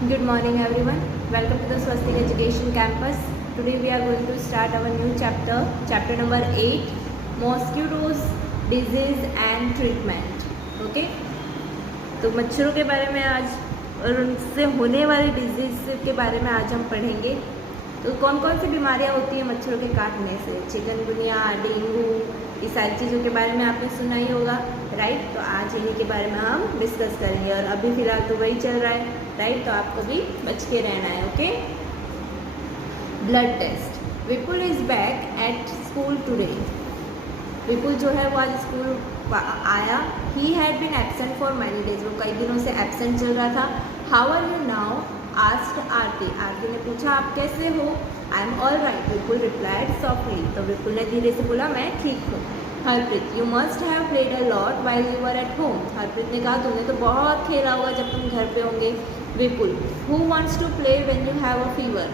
Good morning everyone. Welcome to the Swastik Education Campus. Today we are going to start our new chapter number 8, Mosquitoes, Disease and Treatment. Okay? तो मच्छरों के बारे में आज और उनसे होने वाली डिजीज़ के बारे में आज हम पढ़ेंगे। तो कौन कौन सी बीमारियां होती हैं मच्छरों के काटने से? चिकनगुनिया, डेंगू, ये सारी चीज़ों के बारे में आपने सुना ही होगा, राइट। तो आज इन्हीं के बारे में हम डिस्कस करेंगे और अभी फ़िलहाल तो वही चल रहा है, राइट। तो आपको भी बच के रहना है, okay. Blood test. Vipul is back at school today. Vipul जो है वो आज स्कूल आया। He had been absent for many days. वो कई दिनों से एब्सेंट चल रहा था। How are you now? Asked Aarti. Aarti ने पूछा आप कैसे हो? I am all right, Vipul replied softly. तो विपुल ने धीरे से बोला मैं ठीक हूँ। Harpreet, you must have played a lot while you were at home. Harpreet ने कहा तुमने तो बहुत खेला होगा जब तुम घर पे होंगे। Vipul, who wants to play when you have a fever.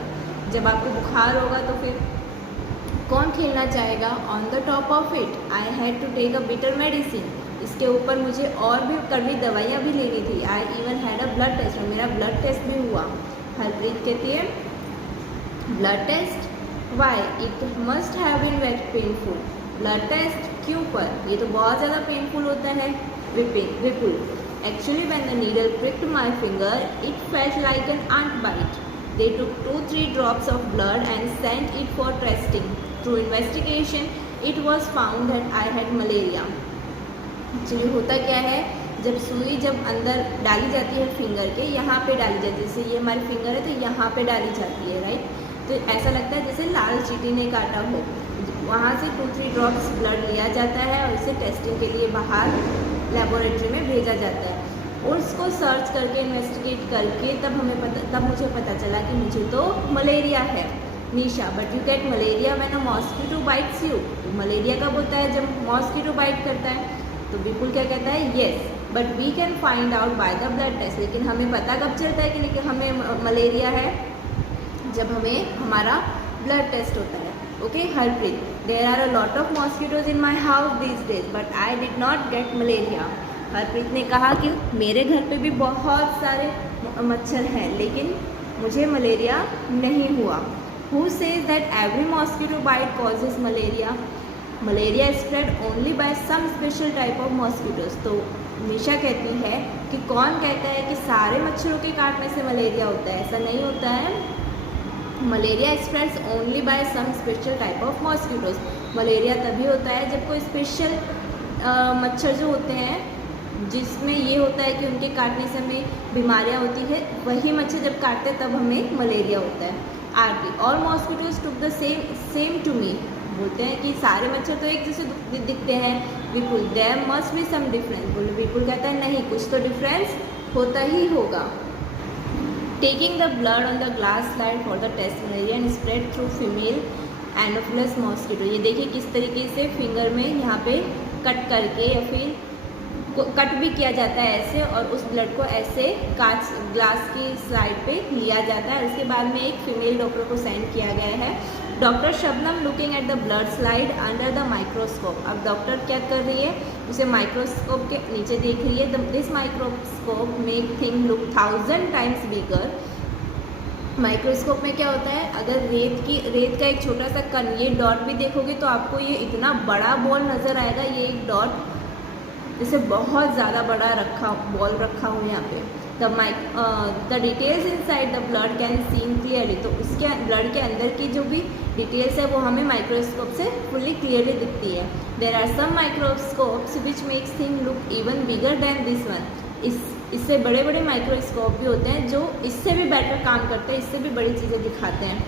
जब आपको बुखार होगा तो फिर कौन खेलना चाहेगा? On the top of it I had to take a bitter medicine. इसके ऊपर मुझे और भी कड़वी दवाइयाँ भी लेनी थी। I even had a blood test, और मेरा ब्लड टेस्ट भी हुआ। हरप्रीत कहती है blood test, why it must have been very painful. Blood test क्यों पर? ये तो बहुत ज़्यादा पेनफुल होता है। Vipul, actually when the needle pricked my finger it felt like an ant bite. They took 2-3 drops of blood and sent it for testing. Through investigation it was found that I had malaria. Actually होता क्या है, जब सुई जब अंदर डाली जाती है फिंगर के, यहाँ पे डाली जाती है, जैसे ये हमारी फिंगर है तो यहाँ पे डाली जाती है, राइट। तो ऐसा लगता है जैसे लाल चींटी ने काटा हो। वहाँ से 2-3 ड्रॉप्स ब्लड लिया जाता है और इसे टेस्टिंग के लिए बाहर लेबोरेटरी में भेजा जाता है और उसको सर्च करके इन्वेस्टिगेट करके तब मुझे पता चला कि मुझे तो मलेरिया है। Nisha, but you get malaria when a mosquito bites you. Malaria कब होता है? जब मॉस्किटो बाइट करता है। तो विपुल क्या कहता है? Yes, but we can find out by the blood test. लेकिन हमें पता कब चलता है कि हमें मलेरिया है? जब हमें हमारा ब्लड टेस्ट होता है, okay. Harpreet, there are a lot of mosquitoes in my house these days but I did not get malaria. Harpreet ने कहा कि मेरे घर पे भी बहुत सारे मच्छर हैं लेकिन मुझे मलेरिया नहीं हुआ। Who says that every mosquito bite causes malaria? Malaria spread only by some special type of mosquitoes. तो निशा कहती है कि कौन कहता है कि सारे मच्छरों के काटने से मलेरिया होता है? ऐसा नहीं होता है। Malaria spreads only by some special type of mosquitoes. Malaria तभी होता है जब कोई स्पेशल मच्छर जो होते हैं जिसमें ये होता है कि उनके काटने से हमें बीमारियाँ होती है, वही मच्छर जब काटते हैं तब हमें मलेरिया होता है। Aarti, all mosquitoes took the same to me. बोलते हैं कि सारे मच्छर तो एक जैसे दिखते हैं। Vipul, there must be some difference. Vipul कहता है नहीं, कुछ तो डिफरेंस होता ही होगा। Taking the blood on the glass slide for the test malaria and spread through female anopheles mosquito. ये देखिए किस तरीके से फिंगर में यहाँ पे कट करके या फिर कट भी किया जाता है ऐसे, और उस ब्लड को ऐसे कांच ग्लास की स्लाइड पे लिया जाता है। उसके बाद में एक फीमेल डॉक्टर को सेंड किया गया है। Doctor Shabnam looking at the blood slide under the microscope. अब डॉक्टर क्या कर रही है? उसे माइक्रोस्कोप के नीचे देख रही है। This microscope make thing look 1000 times bigger. Microscope में क्या होता है, अगर रेत का एक छोटा सा कण, ये डॉट भी देखोगे तो आपको ये इतना बड़ा बॉल नज़र आएगा। ये एक डॉट जैसे बहुत ज़्यादा बड़ा बॉल रखा हो यहाँ पे। The details inside the blood can seen clearly. तो उसके ब्लड के अंदर की जो भी डिटेल्स है वो हमें माइक्रोस्कोप से फुल्ली क्लियरली दिखती है। There are some microscopes which makes thing look even bigger than this one. इससे बड़े बड़े माइक्रोस्कोप भी होते हैं जो इससे भी बेटर काम करते हैं, इससे भी बड़ी चीज़ें दिखाते हैं।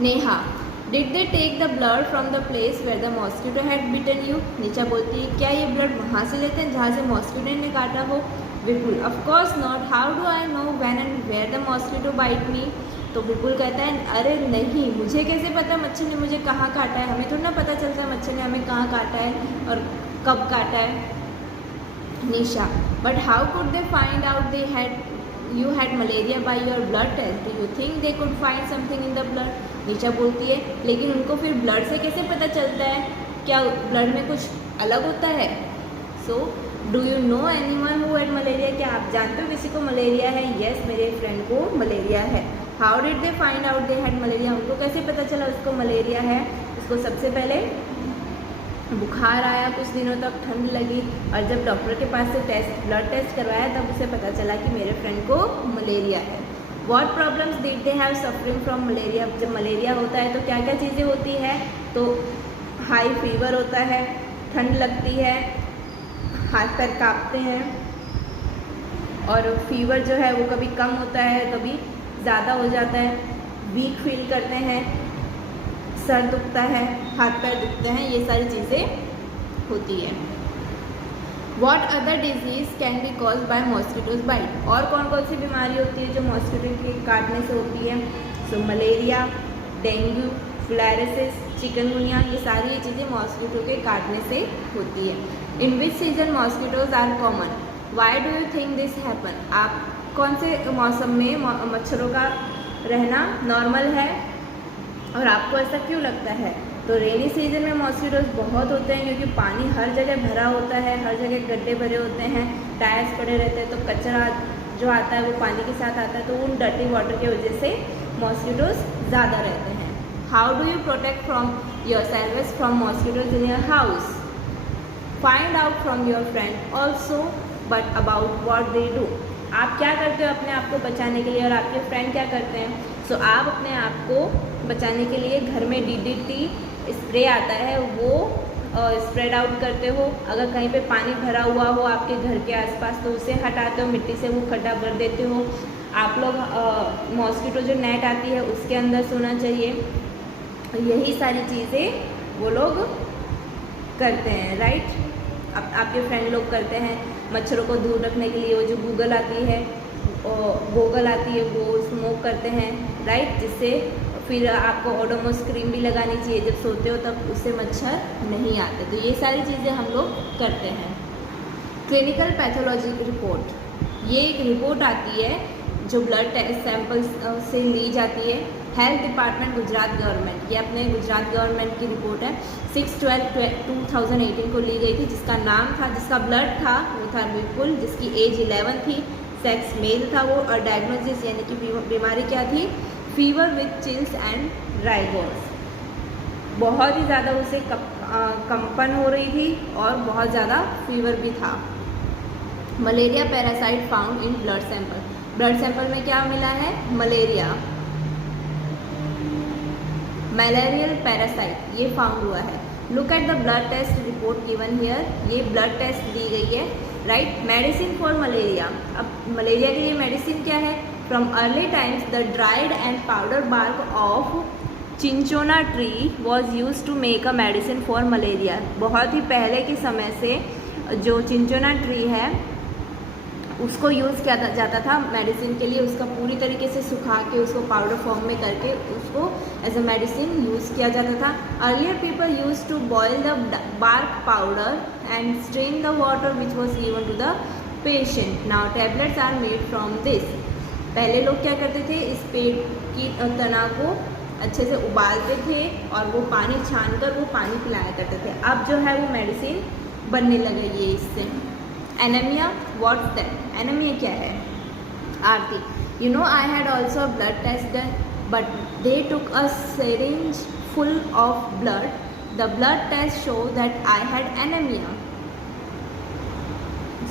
Neha, did they take the blood from the place where the mosquito had bitten you? नीचा बोलती है क्या ये ब्लड वहाँ से लेते हैं जहाँ से मॉस्किटो ने काटा हो? Vipul, of course not, how do I know when and where the mosquito bite me? तो विपुल कहता है अरे नहीं, मुझे कैसे पता मच्छर ने मुझे कहाँ काटा है? हमें थोड़ा ना पता चलता है मच्छर ने हमें कहाँ काटा है और कब काटा है। Nisha, but how could they find out you had malaria by your blood test? Do you think they could find something in the blood? नीचा बोलती है लेकिन उनको फिर ब्लड से कैसे पता चलता है? क्या ब्लड में कुछ अलग होता है? So do you know anyone who had malaria? क्या आप जानते हो किसी को मलेरिया है? यस, मेरे फ्रेंड को मलेरिया है। How did they find out they had malaria? उनको कैसे पता चला उसको मलेरिया है? उसको सबसे पहले बुखार आया, कुछ दिनों तक ठंड लगी, और जब डॉक्टर के पास से ब्लड टेस्ट करवाया तब उसे पता चला कि मेरे फ्रेंड को मलेरिया है। What problems did they have suffering from malaria? जब मलेरिया होता है तो क्या क्या चीज़ें होती है? तो हाई फीवर होता है, ठंड लगती है, हाथ पैर कांपते हैं, और फीवर जो है वो कभी कम होता है, कभी ज़्यादा हो जाता है, वीक फील करते हैं, सर दुखता है, हाथ पैर दुखते हैं, ये सारी चीज़ें होती है। What other disease can be caused by mosquitoes bite? और कौन कौन सी बीमारी होती है जो मॉस्किटो के काटने से होती है? So malaria, dengue, filariasis, chikungunya, ये सारी चीज़ें मॉस्किटो के काटने से होती है। In which season mosquitoes are common? Why do you think this happen? आप कौन से मौसम में मच्छरों का रहना नॉर्मल है और आपको ऐसा क्यों लगता है? तो रेनी सीजन में मॉस्किटोज बहुत होते हैं क्योंकि पानी हर जगह भरा होता है, हर जगह गड्ढे भरे होते हैं, टायर्स पड़े रहते हैं, तो कचरा जो आता है वो पानी के साथ आता है, तो उन डर्टी वाटर की वजह से मॉस्किटोज ज़्यादा रहते हैं। How do you protect from your self from mosquitoes in your house? Find out from your friend also but about what they do. आप क्या करते हो अपने आप को बचाने के लिए और आपके फ्रेंड क्या करते हैं? सो आप अपने आप को बचाने के लिए घर में DDT स्प्रे आता है, वो स्प्रेड आउट करते हो। अगर कहीं पे पानी भरा हुआ हो आपके घर के आसपास तो उसे हटाते हो, मिट्टी से वो खड्डा भर देते हो। आप लोग मॉस्किटो जो नेट आती है उसके अंदर सोना चाहिए। यही सारी चीज़ें वो लोग करते हैं, राइट? आपके फ्रेंड लोग करते हैं। मच्छरों को दूर रखने के लिए वो जो गूगल आती है, गोगल आती है, वो स्मोक करते हैं, राइट? जिससे फिर आपको ओडोमोस क्रीम भी लगानी चाहिए जब सोते हो, तब उससे मच्छर नहीं आते। तो ये सारी चीज़ें हम लोग करते हैं। क्लिनिकल पैथोलॉजी रिपोर्ट, ये एक रिपोर्ट आती है जो ब्लड टेस्ट सैंपल्स से ली जाती है। हेल्थ डिपार्टमेंट गुजरात गवर्नमेंट, ये अपने गुजरात गवर्नमेंट की रिपोर्ट है। 6/12/2018 को ली गई थी। जिसका नाम था, जिसका ब्लड था वो था विपुल, जिसकी एज 11 थी, सेक्स मेल था वो, और डायग्नोसिस यानी कि बीमारी क्या थी? Fever with chills and rigors. बहुत ही ज़्यादा उसे कंपन हो रही थी और बहुत ज़्यादा फीवर भी था। Malaria parasite found in blood sample, blood sample में क्या मिला है? मलेरिया, मलेरियल पैरासाइट, ये फाउंड हुआ है। Look at the blood test report given here, ये ब्लड टेस्ट दी गई है, राइट? मेडिसिन फॉर मलेरिया, अब मलेरिया के लिए मेडिसिन क्या है? From early times the dried and powder bark of cinchona tree was use to make a medicine for malaria. बहुत ही पहले के समय से जो चिंचोना ट्री है उसको यूज़ किया जाता था मेडिसिन के लिए। उसका पूरी तरीके से सुखा के उसको पाउडर फॉर्म में करके उसको एज अ मेडिसिन यूज़ किया जाता था। Earlier people use to boil the bark powder and strain the water which was given to the patient. Now tablets are made from this. पहले लोग क्या करते थे? इस पेड़ की तना को अच्छे से उबालते थे और वो पानी छान कर वो पानी पिलाया करते थे। अब जो है वो मेडिसिन बनने लगी है इससे। Anaemia, what's that? एनीमिया क्या है? Aarti, you know I had also blood test done but they took a syringe full of blood. The blood test show that I had anemia.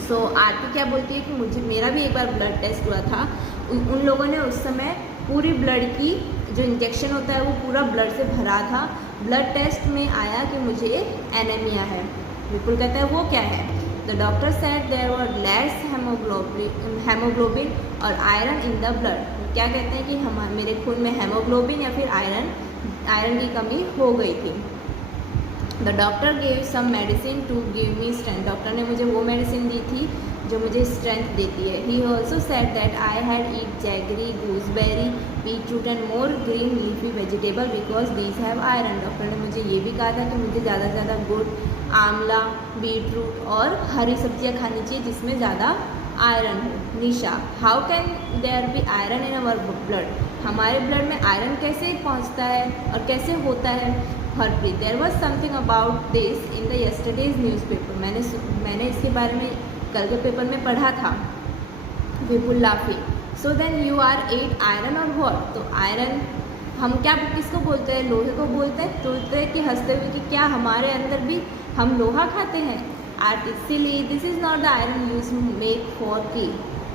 सो आरती क्या बोलती है कि मुझे मेरा भी एक बार ब्लड टेस्ट हुआ था। उन लोगों ने उस समय पूरी ब्लड की जो इंजेक्शन होता है वो पूरा ब्लड से भरा था। ब्लड टेस्ट में आया कि मुझे एनीमिया है। विपुल कहता है वो क्या है? The doctor said there were less haemoglobin और आयरन इन द ब्लड। क्या कहते हैं कि मेरे खून में हेमोग्लोबिन या फिर आयरन की कमी हो गई थी। The doctor gave some medicine to give me strength. Doctor ने मुझे वो मेडिसिन दी थी जो मुझे स्ट्रेंथ देती है। He also said that I had eat jaggery, gooseberry, beetroot and more green leafy vegetable because these have iron. Doctor ने मुझे ये भी कहा था कि मुझे ज़्यादा से ज़्यादा गुड़, आंवला, बीटरूट और हरी सब्जियां खानी चाहिए जिसमें ज़्यादा आयरन हो। Nisha, how can there be iron in our blood? हमारे ब्लड में आयरन कैसे पहुंचता है और कैसे होता है? Harpreet, there was something about this in the yesterday's newspaper, मैंने इसके बारे में कल के पेपर में पढ़ा था। Vipul laughing, so then you ate एट आयरन और व्हाट, तो आयरन हम क्या किसको बोलते हैं, लोहे को बोलते हैं। तो बोलते हैं कि हंसते हुए कि क्या हमारे अंदर भी हम लोहा खाते हैं। Artist, silly, this is not the iron use to make for की,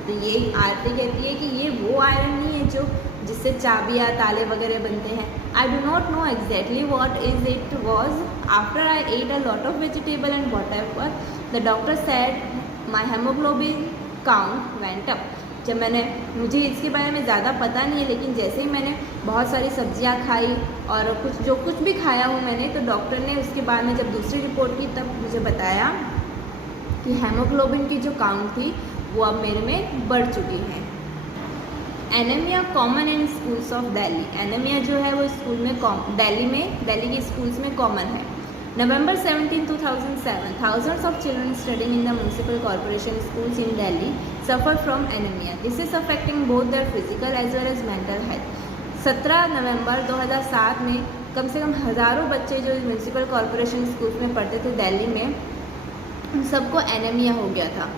तो ये आरती कहती है कि ये वो आयरन नहीं है जो जिससे चाबियाँ ताले वगैरह बनते हैं। I do not know exactly what is it was after I at a lot of vegetable and what ever the doctor said my haemoglobin count went up. जब मुझे इसके बारे में ज़्यादा पता नहीं है, लेकिन जैसे ही मैंने बहुत सारी सब्जियां खाई और कुछ भी खाया हूँ मैंने, तो डॉक्टर ने उसके बाद में जब दूसरी रिपोर्ट की तब मुझे बताया कि हेमोग्लोबिन की जो काउंट थी वो अब मेरे में बढ़ चुकी है। Anaemia common in schools of Delhi, anaemia जो है वो स्कूल में दिल्ली के स्कूल्स में कॉमन है। November 17, 2007, thousands of children studying in the municipal corporation schools in Delhi suffer from anemia. This is affecting both their physical as well as mental health. 17 नवंबर 2007 में कम से कम हज़ारों बच्चे जो म्यूनसिपल कॉरपोरेशन स्कूल्स में पढ़ते थे दिल्ली में, उन सबको एनीमिया हो गया था।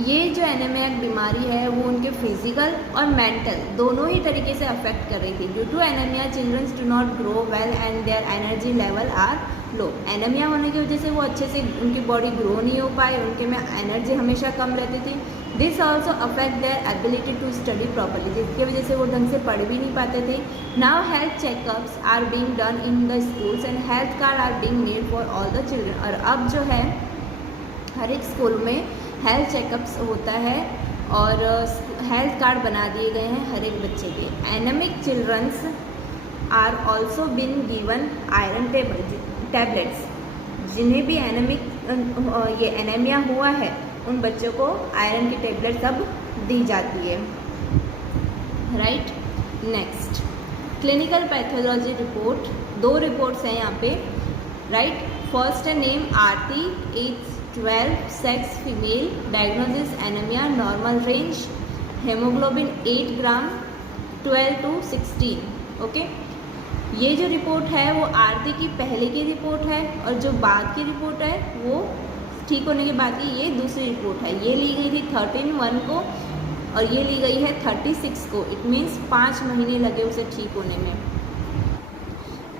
ये जो एनीमिया बीमारी है वो उनके फिजिकल और मेंटल दोनों ही तरीके से अफेक्ट कर रही थी। Due to anaemia children's do not grow well and their energy level are low. Anaemia होने की वजह से वो अच्छे से उनकी बॉडी ग्रो नहीं हो पाए, उनके में एनर्जी हमेशा कम रहती थी। This also affect their ability to study properly, जिसकी वजह से वो ढंग से पढ़ भी नहीं पाते थे। Now health checkups are being done in the schools and health card are being made for all the children. और अब जो है हर एक स्कूल में हेल्थ चेकअप्स होता है और हेल्थ कार्ड बना दिए गए हैं हर एक बच्चे के। Anaemic children's are also been given iron tablets, जिन्हें भी ये एनीमिया हुआ है उन बच्चों को आयरन की टेबलेट्स अब दी जाती है। Right, next clinical pathology report, 2 reports हैं यहाँ पे। राइट, फर्स्ट है name Aarti, age 12, sex female, diagnosis anaemia, normal range, haemoglobin 8 gram, 12 to 16। Okay, ये जो रिपोर्ट है वो आरती की पहले की रिपोर्ट है और जो बाद की रिपोर्ट है वो ठीक होने के बाद की ये दूसरी रिपोर्ट है। ये ली गई थी 13/1 को और ये ली गई है 36 को। इट मीन्स 5 महीने लगे उसे ठीक होने में।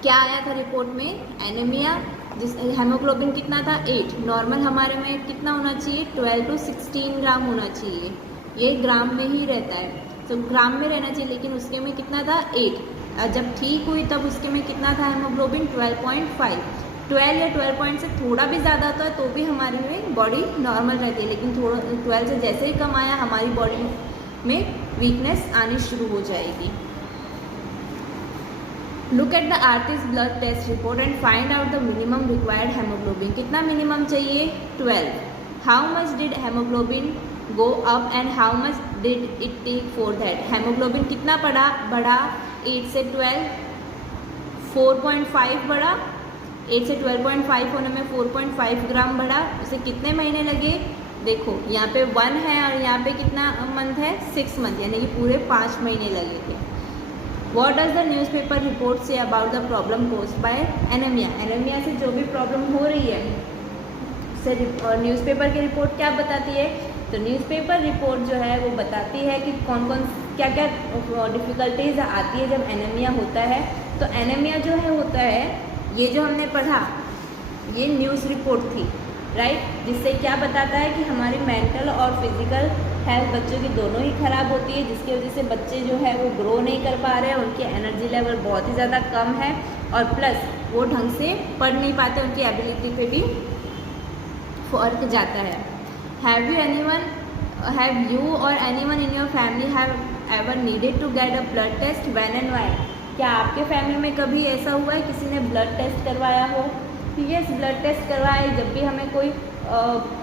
क्या आया था रिपोर्ट में? एनीमिया, जिस हेमोग्लोबिन कितना था 8, नॉर्मल हमारे में कितना होना चाहिए 12 to 16 ग्राम होना चाहिए। ये ग्राम में ही रहता है, तो ग्राम में रहना चाहिए, लेकिन उसके में कितना था 8। जब ठीक हुई तब उसके में कितना था हेमोग्लोबिन 12.5। 12 या 12 पॉइंट से थोड़ा भी ज़्यादा होता है तो भी हमारी में बॉडी नॉर्मल रहती है, लेकिन थोड़ा 12 से जैसे ही कम आया हमारी बॉडी में वीकनेस आनी शुरू हो जाएगी। Look at the artist blood test report and find out the minimum required haemoglobin. कितना मिनिमम चाहिए? 12। How much did haemoglobin go up and how much did it take for that? Haemoglobin कितना बढ़ा 8 से 12, 4.5 बढ़ा। 8 से 12.5 होने में 4.5 ग्राम बढ़ा। उसे कितने महीने लगे? देखो यहाँ पे 1 है और यहाँ पे कितना मंथ है? 6 मंथ, यानी कि पूरे 5 महीने लगे थे। What does the newspaper report say about the problem caused by anemia? Anaemia से जो भी प्रॉब्लम हो रही है उससे न्यूज़पेपर की रिपोर्ट क्या बताती है? तो न्यूज़पेपर रिपोर्ट जो है वो बताती है कि कौन कौन क्या क्या डिफ़िकल्टीज आती है जब एनीमिया होता है। तो एनीमिया जो है होता है, ये जो हमने पढ़ा ये न्यूज़ रिपोर्ट थी, राइट, जिससे क्या बताता है कि हमारी मेंटल और फिजिकल हेल्थ बच्चों की दोनों ही ख़राब होती है, जिसकी वजह से बच्चे जो है वो ग्रो नहीं कर पा रहे हैं, उनके एनर्जी लेवल बहुत ही ज़्यादा कम है और प्लस वो ढंग से पढ़ नहीं पाते, उनकी एबिलिटी पे भी फर्क जाता है। Have you or anyone in your family have ever needed to get a blood test? When and why? क्या आपके फैमिली में कभी ऐसा हुआ है किसी ने ब्लड टेस्ट करवाया हो? यस, ब्लड टेस्ट करवाया है। जब भी हमें कोई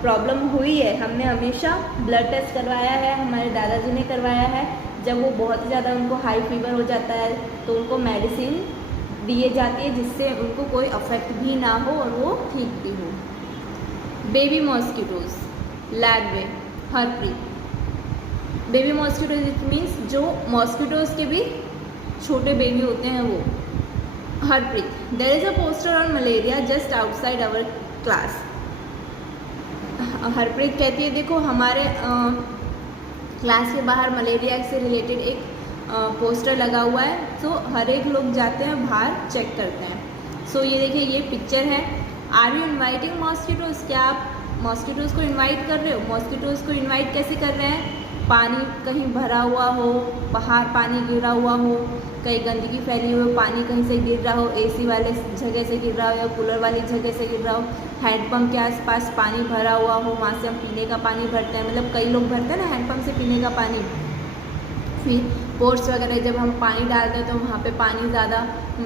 प्रॉब्लम हुई है हमने हमेशा ब्लड टेस्ट करवाया है। हमारे दादाजी ने करवाया है। जब वो बहुत ही ज़्यादा उनको हाई फीवर हो जाता है तो उनको मेडिसिन दिए जाती है जिससे उनको कोई अफेक्ट भी ना हो और वो ठीक भी हो। Baby mosquitoes, larvae, Harpreet. Baby mosquitoes it means जो मॉस्किटोज के भी छोटे बेबी होते हैं वो, Harpreet, there is a poster on malaria just outside our class. Harpreet कहती है देखो हमारे क्लास के बाहर मलेरिया से रिलेटेड एक पोस्टर लगा हुआ है, तो हर एक लोग जाते हैं बाहर चेक करते हैं। सो ये देखिए ये पिक्चर है। आर यू इन्वाइटिंग मॉस्किटोज़, क्या आप मॉस्किटोज़ को इनवाइट कर रहे हो? मॉस्किटोज़ को इनवाइट कैसे कर रहे हैं? पानी कहीं भरा हुआ हो, बाहर पानी गिरा हुआ हो, कहीं गंदगी फैली हुई हो, पानी कहीं से गिर रहा हो, एसी वाले जगह से गिर रहा हो या कूलर वाली जगह से गिर रहा हो, हैंडपम्प के आसपास पानी भरा हुआ हो, वहाँ से हम पीने का पानी भरते हैं, मतलब कई लोग भरते हैं ना हैंडपम्प से पीने का पानी। फिर पोर्ट्स वगैरह जब हम पानी डालते हैं तो वहाँ पे पानी ज़्यादा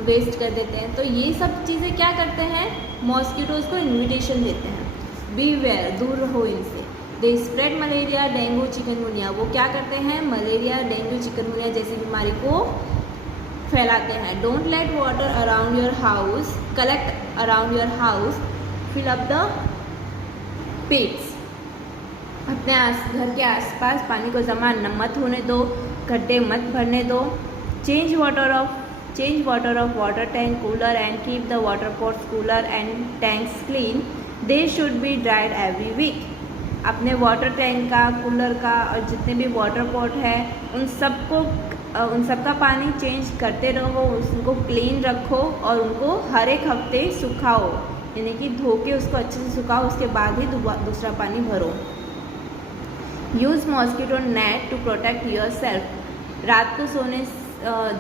वेस्ट कर देते हैं। तो ये सब चीज़ें क्या करते हैं, मॉस्किटोज़ को इन्विटेशन देते हैं, बीवेयर, दूर रहो इनसे। They spread malaria, dengue, chikungunya, वो क्या करते हैं, मलेरिया, डेंगू, चिकनगुनिया जैसी बीमारी को फैलाते हैं। Don't let water around your house collect around your house, fill up the pits, अपने घर के आसपास पानी को जमा मत होने दो, गड्ढे मत भरने दो। Change water of water tank, cooler and keep the water pots, cooler and tanks clean, they should be dried every week. अपने वाटर टैंक का, कूलर का और जितने भी वाटर पॉट है उन सबका पानी चेंज करते रहो, उनको क्लीन रखो और उनको हर एक हफ्ते सुखाओ, यानी कि धो के उसको अच्छे से सुखाओ, उसके बाद ही दूसरा पानी भरो। Use mosquito net to protect yourself, रात को सोने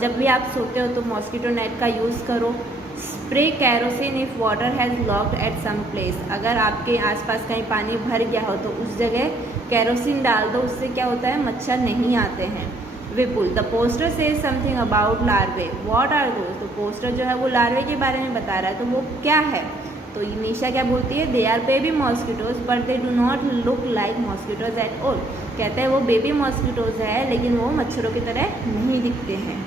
जब भी आप सोते हो तो मॉस्किटो नेट का यूज़ करो। Spray kerosene if water has locked at some place, अगर आपके आसपास कहीं पानी भर गया हो तो उस जगह कैरोसिन डाल दो, उससे क्या होता है मच्छर नहीं आते हैं। Vipul, the poster says something about larvae, what are those, तो पोस्टर जो है वो लार्वे के बारे में बता रहा है, तो वो क्या है? तो निशा क्या बोलती है, they are baby mosquitoes but they do not look like mosquitoes at all, कहते हैं वो बेबी मॉस्किटोज़ है लेकिन वो मच्छरों की तरह नहीं दिखते हैं।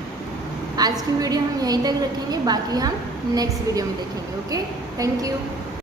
आज की वीडियो हम यहीं तक रखेंगे, बाकी हम नेक्स्ट वीडियो में देखेंगे। Okay, thank you.